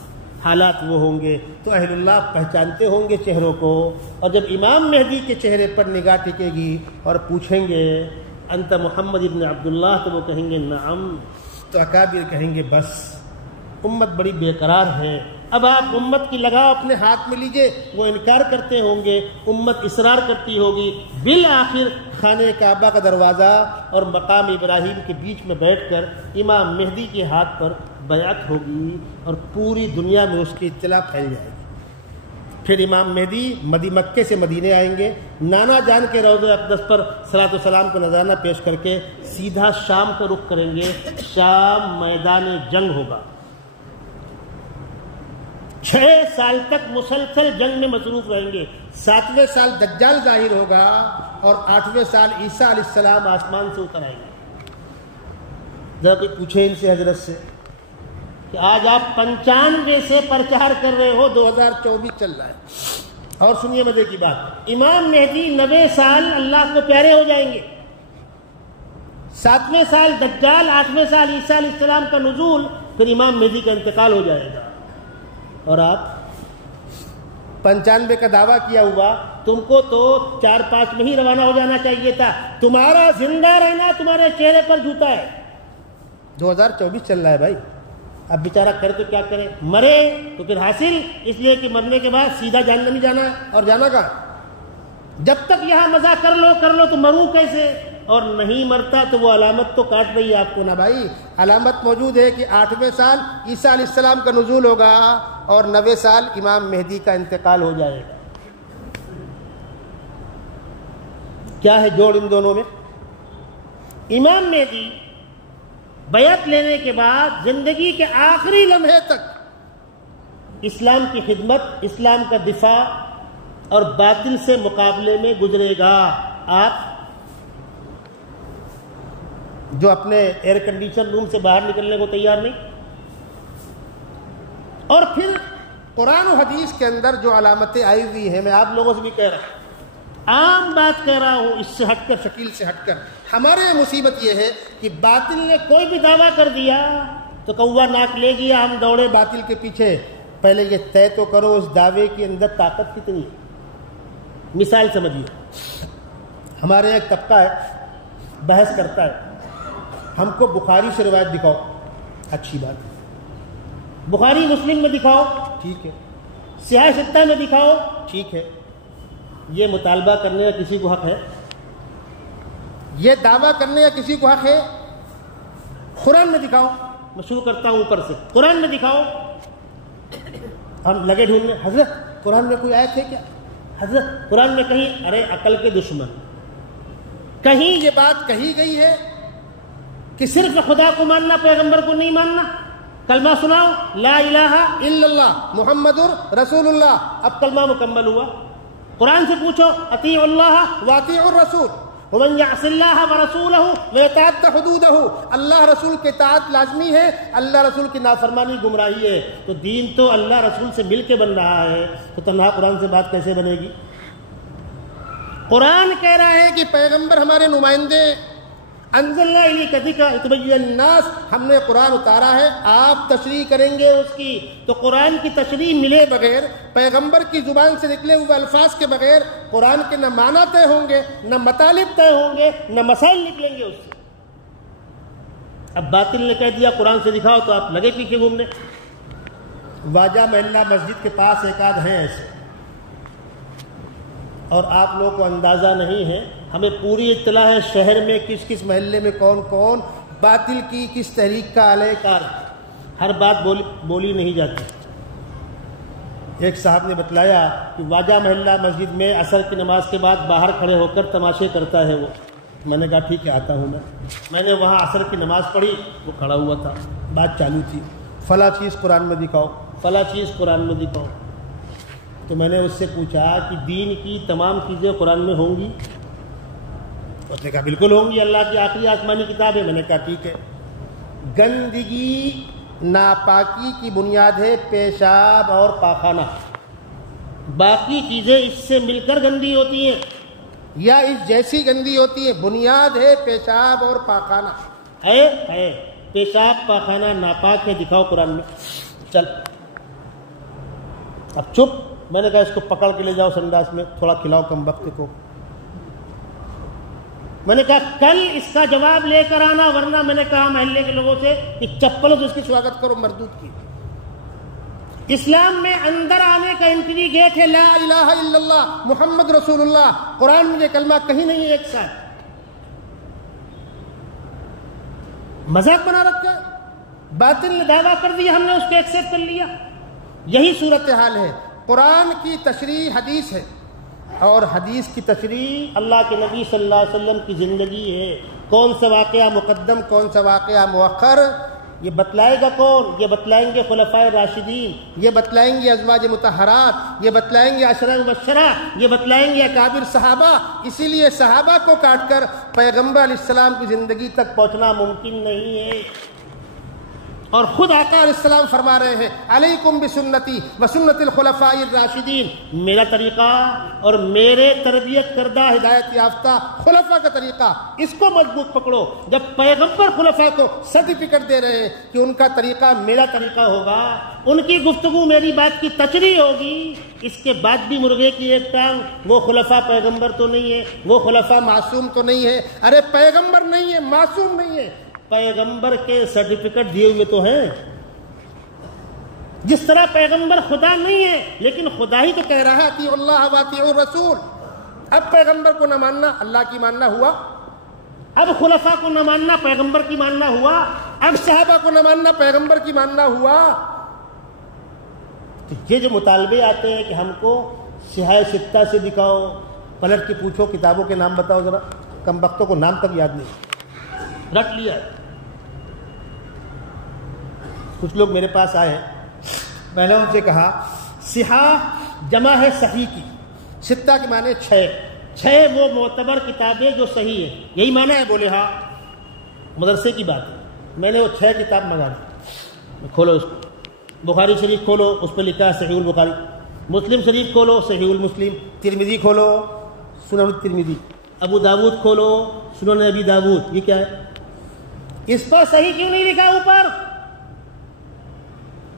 حالات وہ ہوں گے تو اہل اللہ پہچانتے ہوں گے چہروں کو، اور جب امام مہدی کے چہرے پر نگاہ ٹکے گی اور پوچھیں گے انت محمد ابن عبداللہ، تو وہ کہیں گے نعم، تو اکابر کہیں گے بس امت بڑی بے قرار ہے، اب آپ امت کی لگام اپنے ہاتھ میں لیجئے۔ وہ انکار کرتے ہوں گے، امت اصرار کرتی ہوگی، بالآخر خانہ کعبہ کا دروازہ اور مقام ابراہیم کے بیچ میں بیٹھ کر امام مہدی کے ہاتھ پر بیعت ہوگی، اور پوری دنیا میں اس کی اطلاع پھیل جائے گی۔ پھر امام مہدی مکے سے مدینے آئیں گے، نانا جان کے روضہ اقدس پر صلاۃ و سلام کا نذرانہ پیش کر کے سیدھا شام کا رخ کریں گے۔ شام میدان جنگ ہوگا، 6 سال تک مسلسل جنگ میں مصروف رہیں گے۔ 7ویں سال دجال ظاہر ہوگا، اور 8ویں سال عیسیٰ علیہ السلام آسمان سے اتر آئیں گے۔ ذرا کوئی پوچھے ان سے، حضرت سے، کہ آج آپ 95 سے پرچار کر رہے ہو، 2024 چل رہا ہے، اور سنیے مزے کی بات، امام مہدی 90 سال اللہ کو پیارے ہو جائیں گے، 7ویں سال دجال، 8ویں سال عیسیٰ علیہ السلام کا نزول، پھر امام مہدی کا انتقال ہو جائے گا۔ اور آپ 95 کا دعویٰ کیا ہوا، تم کو تو 4-5 میں ہی روانہ ہو جانا چاہیے تھا، تمہارا زندہ رہنا تمہارے چہرے پر جوتا ہے۔ 2024 چل رہا ہے بھائی، اب بیچارہ کرے تو کیا کرے، مرے تو پھر حاصل، اس لیے کہ مرنے کے بعد سیدھا جہنم نہیں جانا ہے، اور جانا کہاں؟ جب تک یہاں مزہ کر لو تو مروں کیسے؟ اور نہیں مرتا تو وہ علامت تو کاٹ رہی ہے آپ کو نا بھائی۔ علامت موجود ہے کہ 8ویں سال عیسیٰ علیہ السلام کا نزول ہوگا، اور 90 سال امام مہدی کا انتقال ہو جائے گا۔ کیا ہے جوڑ ان دونوں میں؟ امام مہدی بیعت لینے کے بعد زندگی کے آخری لمحے تک اسلام کی خدمت، اسلام کا دفاع اور باطل سے مقابلے میں گزرے گا۔ آپ جو اپنے ایئر کنڈیشن روم سے باہر نکلنے کو تیار نہیں، اور پھر قرآن و حدیث کے اندر جو علامتیں آئی ہوئی ہیں، میں آپ لوگوں سے بھی کہہ رہا ہوں، عام بات کہہ رہا ہوں، اس سے ہٹ کر، شکیل سے ہٹ کر، ہمارے مصیبت یہ ہے کہ باطل نے کوئی بھی دعویٰ کر دیا تو کوا ناک لے گیا، ہم دوڑے باطل کے پیچھے۔ پہلے یہ طے تو کرو اس دعوے کے اندر طاقت کتنی ہے۔ مثال سمجھیے، ہمارے ایک طبقہ ہے بحث کرتا ہے، ہم کو بخاری سے روایت دکھاؤ، اچھی بات، بخاری مسلم میں دکھاؤ، ٹھیک ہے، صحیح ستہ میں دکھاؤ، ٹھیک ہے۔ یہ مطالبہ کرنے کا کسی کو حق ہے؟ یہ دعویٰ کرنے کا کسی کو حق ہے؟ قرآن میں دکھاؤ، میں شروع کرتا ہوں اوپر سے، قرآن میں دکھاؤ، ہم لگے ڈھونڈنے، حضرت قرآن میں کوئی آیت ہے کیا؟ حضرت قرآن میں کہیں، ارے عقل کے دشمن، کہیں یہ بات کہی گئی ہے کہ صرف خدا کو ماننا، پیغمبر کو نہیں ماننا؟ کلمہ سناؤ، لا الہ الا اللہ محمد رسول اللہ، اب کلمہ مکمل ہوا۔ قرآن سے پوچھو، اطیعوا اللہ واطیعوا الرسول ومن یعص اللہ ورسولہ ویتعد حدودہ، اللہ رسول کے اطاعت لازمی ہے، اللہ رسول کی نافرمانی گمراہی ہے۔ تو دین تو اللہ رسول سے مل کے بن رہا ہے، تو تنہا قرآن سے بات کیسے بنے گی؟ قرآن کہہ رہا ہے کہ پیغمبر ہمارے نمائندے، انزلنا الیک ذکر لتبین للناس، ہم نے قرآن اتارا ہے، آپ تشریح کریں گے اس کی۔ تو قرآن کی تشریح ملے بغیر، پیغمبر کی زبان سے نکلے ہوئے الفاظ کے بغیر قرآن کے نہ معنی طے ہوں گے، نہ مطالب طے ہوں گے، نہ مسائل نکلیں گے اس سے۔ اب باطل نے کہہ دیا قرآن سے دکھاؤ، تو آپ لگے پیچھے گھومنے۔ واجہ محلہ مسجد کے پاس ایک آدھ ہیں ایسے، اور آپ لوگوں کو اندازہ نہیں ہے، ہمیں پوری اطلاع ہے شہر میں کس کس محلے میں کون کون باطل کی کس تحریک کا علیہ کار۔ ہر بات بولی نہیں جاتی۔ ایک صاحب نے بتلایا کہ واجہ محلہ مسجد میں عصر کی نماز کے بعد باہر کھڑے ہو کر تماشے کرتا ہے وہ۔ میں نے کہا ٹھیک ہے آتا ہوں میں نے وہاں عصر کی نماز پڑھی، وہ کھڑا ہوا تھا، بات چالو تھی، فلاں چیز قرآن میں دکھاؤ، فلاں چیز قرآن میں دکھاؤ۔ تو میں نے اس سے پوچھا کہ دین کی تمام چیزیں قرآن میں ہوں گی؟ اس نے کہا بالکل ہوں گی، اللہ کی آخری آسمانی کتاب ہے۔ میں نے کہا ٹھیک ہے۔ گندگی ناپاکی کی بنیاد ہے پیشاب اور پاخانہ، باقی چیزیں اس سے مل کر گندی ہوتی ہیں یا اس جیسی گندی ہوتی ہیں، بنیاد ہے پیشاب اور پاخانہ۔ ہے پیشاب پاخانہ ناپاک ہے، دکھاؤ قرآن میں۔ چل اب چپ۔ میں نے کہا اس کو پکڑ کے لے جاؤ سنداس میں، تھوڑا کھلاؤ کم وقت کو۔ میں نے کہا کل اس کا جواب لے کر آنا، ورنہ میں نے کہا محلے کے لوگوں سے کہ چپلوں سے اس کی سواگت کرو مردود کی۔ اسلام میں اندر آنے کا انٹری گیٹ ہے لا الہ الا اللہ محمد رسول اللہ۔ قرآن میں یہ کلمہ کہیں نہیں ہے ایک ساتھ، مذاق بنا رکھا ہے، باطل نے دعویٰ کر دیا، ہم نے اس کو ایکسیپٹ کر لیا۔ یہی صورتحال ہے۔ قرآن کی تشریح حدیث ہے، اور حدیث کی تشریح اللہ کے نبی صلی اللہ علیہ وسلم کی زندگی ہے۔ کون سا واقعہ مقدم، کون سا واقعہ مؤخر، یہ بتلائے گا کون؟ یہ بتلائیں گے خلفائے راشدین، یہ بتلائیں گے ازواج مطہرات، یہ بتلائیں گے عشرہ مبشرہ، یہ بتلائیں گے اکابر صحابہ۔ اسی لیے صحابہ کو کاٹ کر پیغمبر علیہ السلام کی زندگی تک پہنچنا ممکن نہیں ہے۔ اور خود آقا علیہ السلام فرما رہے ہیں علیکم بسنتی وسنت الخلفاء الراشدین، میرا طریقہ اور میرے تربیت کردہ ہدایت یافتہ خلفاء کا طریقہ، اس کو مضبوط پکڑو۔ جب پیغمبر خلفاء کو سرٹیفکیٹ دے رہے ہیں کہ ان کا طریقہ میرا طریقہ ہوگا، ان کی گفتگو میری بات کی تشریح ہوگی، اس کے بعد بھی مرغے کی ایک ٹانگ، وہ خلفاء پیغمبر تو نہیں ہے، وہ خلفاء معصوم تو نہیں ہے۔ ارے پیغمبر نہیں ہے، معصوم نہیں ہے، پیغمبر کے سرٹیفکیٹ دیے ہوئے تو ہیں۔ جس طرح پیغمبر خدا نہیں ہے، لیکن خدا ہی تو کہہ رہا ہے اطیعوا اللہ واطیعوا الرسول۔ اب پیغمبر کو نہ ماننا اللہ کی ماننا ہوا، اب خلفاء کو نہ ماننا پیغمبر کی ماننا ہوا، اب صحابہ کو نہ ماننا پیغمبر کی ماننا ہوا۔ تو یہ جو مطالبے آتے ہیں کہ ہم کو صحاح ستہ سے دکھاؤ، پلٹ کے پوچھو کتابوں کے نام بتاؤ ذرا، کم وقتوں کو نام تک یاد نہیں، رٹ لیا۔ کچھ لوگ میرے پاس آئے، میں نے ان سے کہا صحاح جمع ہے صحیح کی، ستہ کے معنی 6 وہ معتبر کتابیں جو صحیح ہیں، یہی معنی ہے؟ بولے ہاں، مدرسے کی بات ہے۔ میں نے وہ 6 کتاب منگا دی، کھولو اس کو، بخاری شریف کھولو، اس پہ لکھا ہے صحیح البخاری، مسلم شریف کھولو صحیح المسلم، ترمذی کھولو سنن الترمذی، ابو داود کھولو سنن ابی داود۔ یہ کیا ہے؟ اس پر صحیح کیوں نہیں لکھا اوپر؟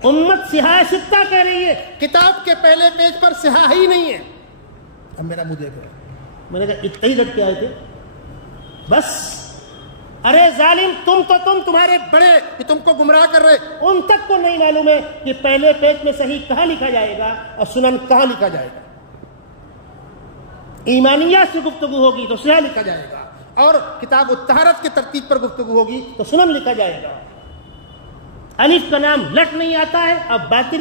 امت صحاح ستہ کہہ رہی ہے، کتاب کے پہلے پیج پر صحاح ہی نہیں ہے۔ اب میرا منہ دیکھ رہا ہے، میں نے کہا اتنا ہی رٹ کے آئے تھے بس؟ ارے ظالم، تمہارے بڑے کہ تم کو گمراہ کر رہے، ان تک کو نہیں معلوم ہے کہ پہلے پیج میں صحیح کہاں لکھا جائے گا اور سنن کہاں لکھا جائے گا۔ ایمانیات سے گفتگو ہوگی تو صحیح لکھا جائے گا، اور کتاب الطہارت کی ترتیب پر گفتگو ہوگی تو سنن لکھا جائے گا۔ الف کا نام لٹ نہیں آتا ہے، اب باطن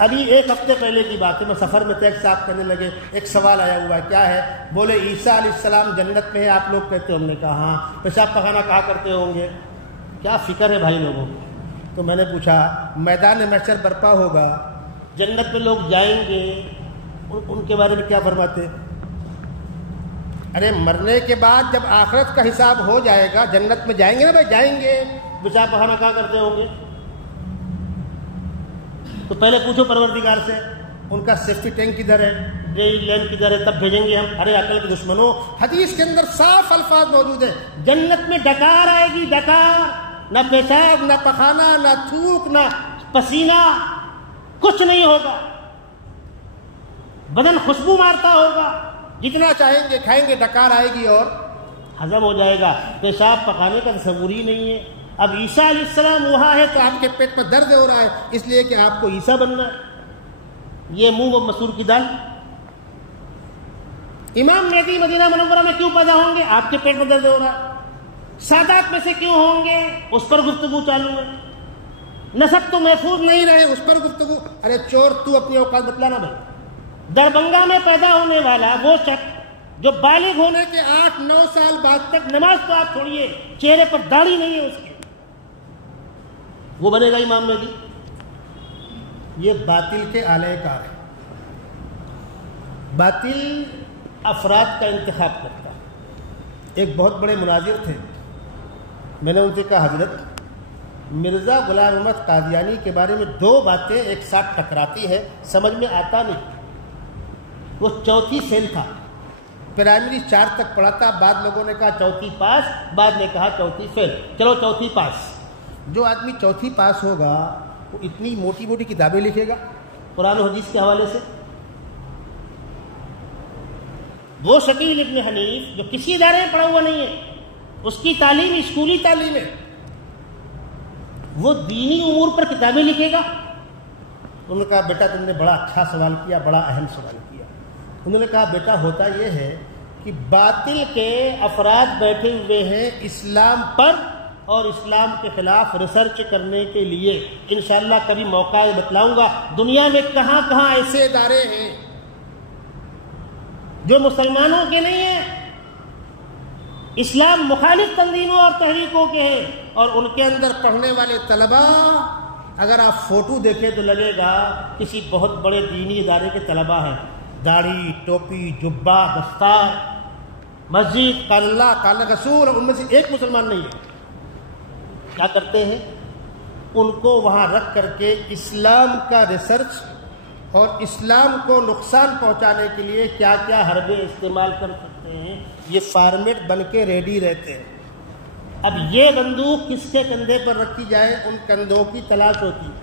ابھی ایک ہفتے پہلے کی بات ہے، میں سفر میں تھا، ایک صاحب کہنے لگے ایک سوال آیا ہوا ہے، کیا ہے؟ بولے عیسیٰ علیہ السلام جنت میں ہے، آپ لوگ کہتے ہو؟ ہم نے کہا ہاں۔ پیشاب پخانہ کہاں کرتے ہوں گے؟ کیا فکر ہے بھائی لوگوں کو؟ تو میں نے پوچھا میدان محشر برپا ہوگا، جنت میں لوگ جائیں گے، ان کے بارے میں کیا فرماتے؟ ارے مرنے کے بعد جب آخرت کا حساب ہو جائے گا جنت میں جائیں گے نا بھائی، جائیں گے، پیشاب پخانہ کہاں کرتے ہوں گے؟ تو پہلے پوچھو پروردگار سے ان کا سیفٹی ٹینک کدھر ہے، ڈرینیج لائن کدھر ہے، تب بھیجیں گے ہم۔ ارے عقل کے دشمنوں، حدیث کے اندر صاف الفاظ موجود ہیں، جنت میں ڈکار آئے گی، ڈکار، نہ پیشاب نہ پخانہ نہ تھوک نہ پسینہ، کچھ نہیں ہوگا، بدن خوشبو مارتا ہوگا، جتنا چاہیں گے کھائیں گے، ڈکار آئے گی اور ہضم ہو جائے گا، پیشاب پکانے کا تصور ہی نہیں ہے۔ اب عیسیٰ علیہ السلام وہاں ہے تو آپ کے پیٹ میں درد ہو رہا ہے، اس لیے کہ آپ کو عیسیٰ بننا ہے، یہ منہ و مسور کی دال۔ امام مہدی مدینہ منورہ میں کیوں پیدا ہوں گے؟ آپ کے پیٹ میں درد ہو رہا ہے۔ سادات میں سے کیوں ہوں گے؟ اس پر گفتگو چالو ہے۔ نسب تو محفوظ نہیں رہے، اس پر گفتگو۔ ارے چور تو اپنی اوقات بتلانا بھائی۔ دربنگا میں پیدا ہونے والا وہ شخص جو بالغ ہونے کے 8-9 سال بعد تک، نماز تو آپ چھوڑیے، چہرے پر داڑھی نہیں ہے اس کے، وہ بنے گا امام مہدی؟ یہ باطل کے اعلی کار ہے، باطل افراد کا انتخاب کرتا ہے۔ ایک بہت بڑے مناظر تھے، میں نے ان سے کہا حضرت مرزا غلام احمد قادیانی کے بارے میں 2 باتیں ایک ساتھ ٹکراتی ہے، سمجھ میں آتا نہیں۔ وہ چوتھی فیل تھا، پرائمری 4 تک پڑھا تھا، بعد لوگوں نے کہا چوتھی پاس، بعد نے کہا چوتھی فیل، چلو چوتھی پاس۔ جو آدمی چوتھی پاس ہوگا وہ اتنی موٹی موٹی کتابیں لکھے گا قرآن و حدیث کے حوالے سے؟ وہ شکیل ابن حنیف جو کسی ادارے میں پڑھا ہوا نہیں ہے، اس کی تعلیم اسکولی تعلیم ہے، وہ دینی امور پر کتابیں لکھے گا؟ انہوں نے کہا بیٹا تم نے بڑا اچھا سوال کیا، بڑا اہم سوال کیا۔ انہوں نے کہا بیٹا ہوتا یہ ہے کہ باطل کے افراد بیٹھے ہوئے ہیں اسلام پر اور اسلام کے خلاف ریسرچ کرنے کے لیے، انشاءاللہ کبھی موقع بتلاؤں گا دنیا میں کہاں کہاں ایسے ادارے ہیں جو مسلمانوں کے نہیں ہیں، اسلام مخالف تنظیموں اور تحریکوں کے ہیں، اور ان کے اندر پڑھنے والے طلباء اگر آپ فوٹو دیکھیں تو لگے گا کسی بہت بڑے دینی ادارے کے طلباء ہیں، داڑھی ٹوپی جبہ دستار، مسجد، قال اللہ قال رسول، اور ان میں سے ایک مسلمان نہیں ہے۔ کیا کرتے ہیں؟ ان کو وہاں رکھ کر کے اسلام کا ریسرچ اور اسلام کو نقصان پہنچانے کے لیے کیا کیا حربے استعمال کر سکتے ہیں، یہ فارمیٹ بن کے ریڈی رہتے ہیں۔ اب یہ بندوق کس کے کندھے پر رکھی جائے، ان کندھوں کی تلاش ہوتی ہے۔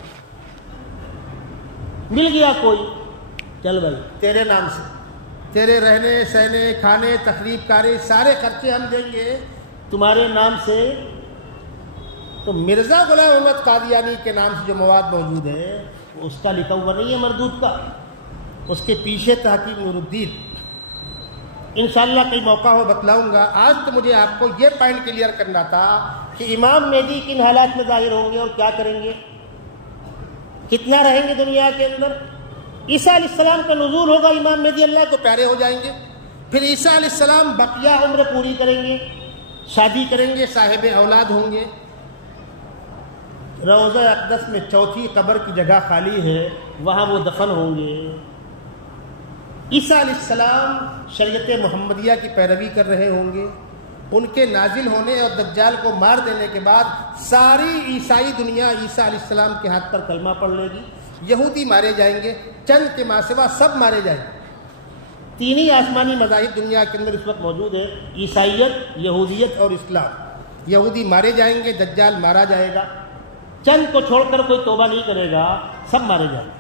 مل گیا کوئی، چل بھائی تیرے نام سے، تیرے رہنے سہنے کھانے تقریب کاری سارے خرچے ہم دیں گے تمہارے نام سے۔ تو مرزا غلام احمد قادیانی کے نام سے جو مواد موجود ہے وہ اس کا لکھا ہوا نہیں ہے مردود کا، اس کے پیچھے تحقیق نور الدین، انشاءاللہ کئی موقع ہو بتلاؤں گا۔ آج تو مجھے آپ کو یہ پوائنٹ کلیئر کرنا تھا کہ امام مہدی کن حالات میں ظاہر ہوں گے اور کیا کریں گے، کتنا رہیں گے دنیا کے اندر۔ عیسیٰ علیہ السلام کا نزول ہوگا، امام مہدی اللہ کو پیارے ہو جائیں گے، پھر عیسیٰ علیہ السلام بقیہ عمر پوری کریں گے، شادی کریں گے، صاحب اولاد ہوں گے۔ روضہ اقدس میں چوتھی قبر کی جگہ خالی ہے، وہاں وہ دفن ہوں گے۔ عیسیٰ علیہ السلام شریعت محمدیہ کی پیروی کر رہے ہوں گے، ان کے نازل ہونے اور دجال کو مار دینے کے بعد ساری عیسائی دنیا عیسیٰ علیہ السلام کے ہاتھ پر کلمہ پڑھ لے گی، یہودی مارے جائیں گے، چند کے ماں سوا سب مارے جائیں گے۔ 3 ہی آسمانی مذاہب دنیا کے اندر اس وقت موجود ہے، عیسائیت، یہودیت اور اسلام۔ یہودی مارے جائیں گے، دجال مارا جائے گا، چند کو چھوڑ کر کوئی توبہ نہیں کرے گا، سب مارے جائیں گے۔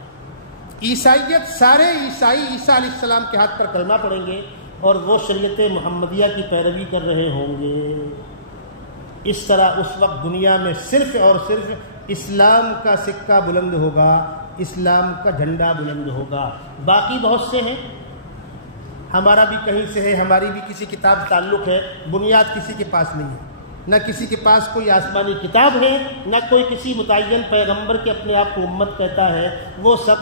عیسائیت، سارے عیسائی عیسیٰ علیہ السلام کے ہاتھ پر کلمہ پڑھیں گے اور وہ شریعت محمدیہ کی پیروی کر رہے ہوں گے۔ اس طرح اس وقت دنیا میں صرف اور صرف اسلام کا سکہ بلند ہوگا، اسلام کا جھنڈا بلند ہوگا۔ باقی بہت سے ہیں، ہمارا بھی کہیں سے ہے، ہماری بھی کسی کتاب تعلق ہے، بنیاد کسی کے پاس نہیں ہے۔ نہ کسی کے پاس کوئی آسمانی کتاب ہے، نہ کوئی کسی متعین پیغمبر کے اپنے آپ کو امت کہتا ہے، وہ سب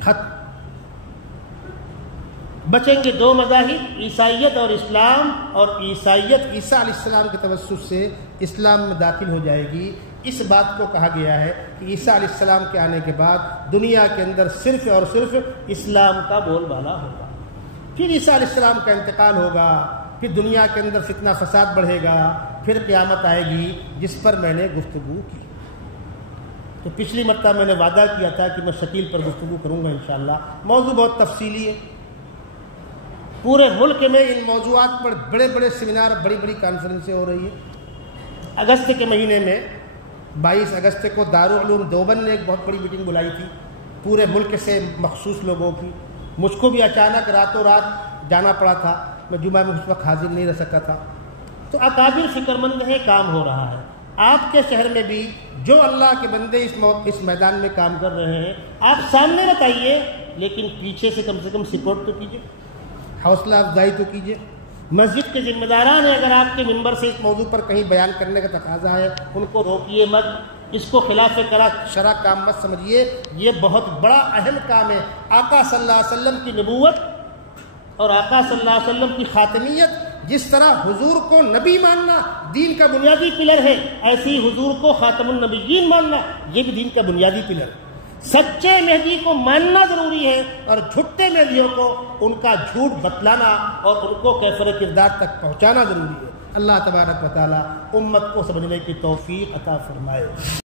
ختم۔ بچیں گے دو مذاہب، عیسائیت اور اسلام، اور عیسائیت عیسیٰ علیہ السلام کے توسط سے اسلام میں داخل ہو جائے گی۔ اس بات کو کہا گیا ہے کہ عیسیٰ علیہ السلام کے آنے کے بعد دنیا کے اندر صرف اور صرف اسلام کا بول بالا ہوگا۔ پھر عیسیٰ علیہ السلام کا انتقال ہوگا، پھر دنیا کے اندر فتنہ فساد بڑھے گا، پھر قیامت آئے گی جس پر میں نے گفتگو کی۔ تو پچھلی مرتبہ میں نے وعدہ کیا تھا کہ میں شکیل پر گفتگو کروں گا انشاءاللہ۔ موضوع بہت تفصیلی ہے، پورے ملک میں ان موضوعات پر بڑے بڑے سیمینار، بڑی بڑی کانفرنسیں ہو رہی ہیں۔ اگست کے مہینے میں 22 اگست کو دارالعلوم دیوبند نے ایک بہت بڑی میٹنگ بلائی تھی پورے ملک سے مخصوص لوگوں کی۔ مجھ کو بھی اچانک راتوں رات جانا پڑا تھا، میں جمعہ میں اس وقت حاضر نہیں رہ سکا تھا۔ تو اکابر فکر مند ہیں، کام ہو رہا ہے۔ آپ کے شہر میں بھی جو اللہ کے بندے اس میدان میں کام کر رہے ہیں، آپ سامنے بتائیے، لیکن پیچھے سے کم سپورٹ تو کیجیے، حوصلہ افزائی تو کیجیے۔ مسجد کے ذمہ داران ہیں، اگر آپ کے ممبر سے اس موضوع پر کہیں بیان کرنے کا تقاضا ہے، ان کو روکیے مت، اس کو خلاف شرع کام مت سمجھیے۔ یہ بہت بڑا اہم کام ہے۔ آقا صلی اللہ علیہ وسلم کی نبوت اور آقا صلی اللہ علیہ وسلم کی خاتمیت، جس طرح حضور کو نبی ماننا دین کا بنیادی پلر ہے، ایسی حضور کو خاتم النبیین ماننا یہ بھی دین کا بنیادی پلر ہے۔ سچے مہدی کو ماننا ضروری ہے، اور جھوٹے مہدیوں کو ان کا جھوٹ بتلانا اور ان کو کیفر کردار تک پہنچانا ضروری ہے۔ اللہ تبارک و تعالی امت کو سمجھنے کی توفیق عطا فرمائے۔